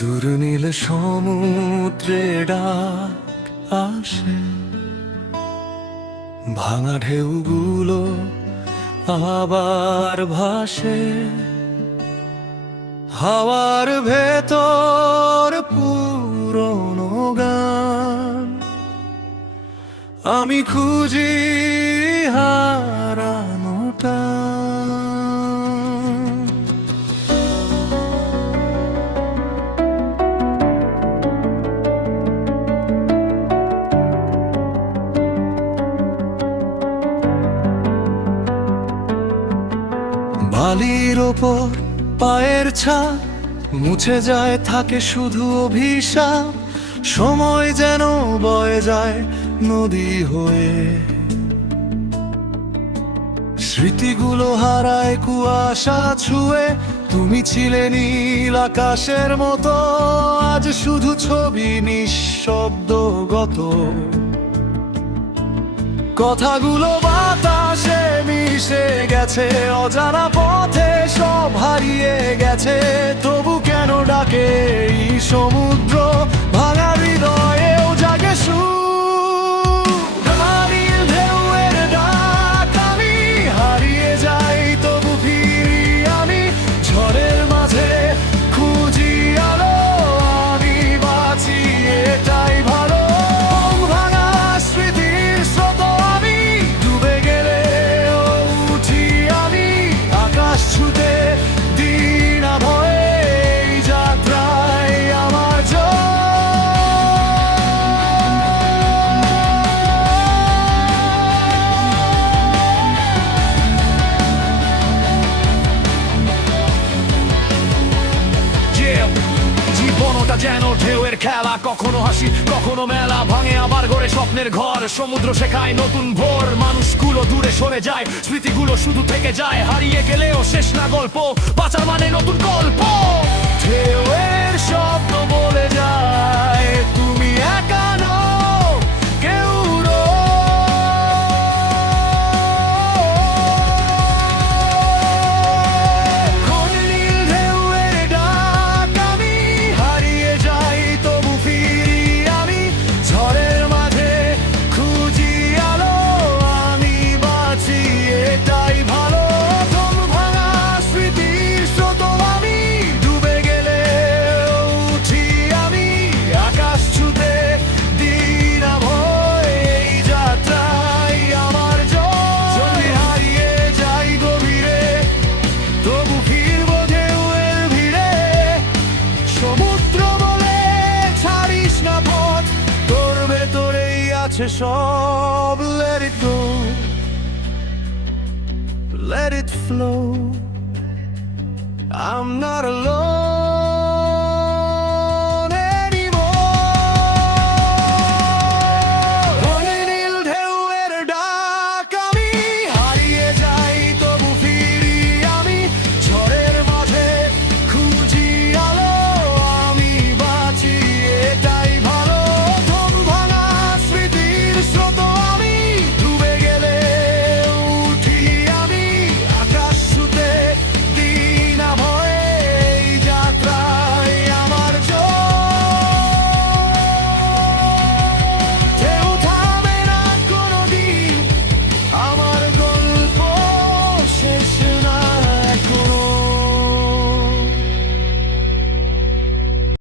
দূর নীল সমুদ্রে ডাক আসে, ভাঙা ঢেউগুলো আবার ভাসে। হাওয়ার ভেতর পুরনো গান আমি খুঁজি হারানোটা। বালির ওপর পায়ের ছাপ মুছে যায়, থাকে শুধু অভিশাপ। সময় যেন বয়ে যায় নদী হয়ে, স্মৃতিগুলো হারায় কুয়াশা ছুঁয়ে। তুমি ছিলে নীল আকাশের মতো, আজ শুধু ছবি নিঃশব্দগত। কথাগুলো বাতাসে মিশে গেছে, অজানা পথে সব হারিয়ে গেছে। তবু কেন ডাকে এই সমুদ্র, ভাঙা হৃদয়েও জাগে সুর। নীল ঢেউয়ের ডাক আমি হারিয়ে যাই, তবু ফিরি আমি ঝড়ের মাঝে। খুঁজি আলো, আমি বাঁচি, এটাই ভালো। ভাঙা স্মৃতির স্রোত আমি ডুবে গেলে উঠি আমি আকাশ ছুতে। দিন ভয়ে এই যাত্রায় আমার জীবনটা যেন ঢেউয়ের খেলা, কখনো হাসি কখনো মেলা। ভাঙে আবার গড়ে স্বপ্নের ঘর, সমুদ্র শেখায় নতুন ভোর। মানুষগুলো দূরে সরে যায়, স্মৃতিগুলো শুধু থেকে যায়। হারিয়ে গেলেও শেষ না গল্প, বাঁচার মানে নতুন গল্প। ঢেউয়ের শব্দ বলে যায় তুমি একা নও, কেউ নীল ঢেউয়ের ডাক আমি হারিয়ে যাই, তবু ফিরি আমি ঝড়ের মাঝে। খুঁজি আলো, আমি বাঁচি, এটাই ভালো। ভাঙা স্মৃতির স্রোত আমি ডুবে গেলে উঠি আমি আকাশ ছুতে। দিন ভয় এই যাত্রায় আমার জলদি হারিয়ে যাই গভীরে, তবু ফিরবো ঢেউয়ের ভিড়ে। সমুদ্র বলে ছাড়িস না পথ, তোর ভেতরেই আছে সব। Let it go, let it flow. I'm not alone.